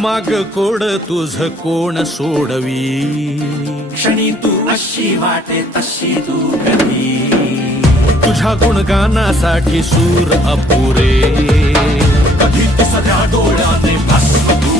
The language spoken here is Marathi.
माग कोड तुझ कोण सोडवी, क्षणी तू अशी वाटे तशी तू कधी, तुझ्या गुणगानासाठी सूर अपुरे, कधी तिसऱ्या डोळ्याने भस्म तू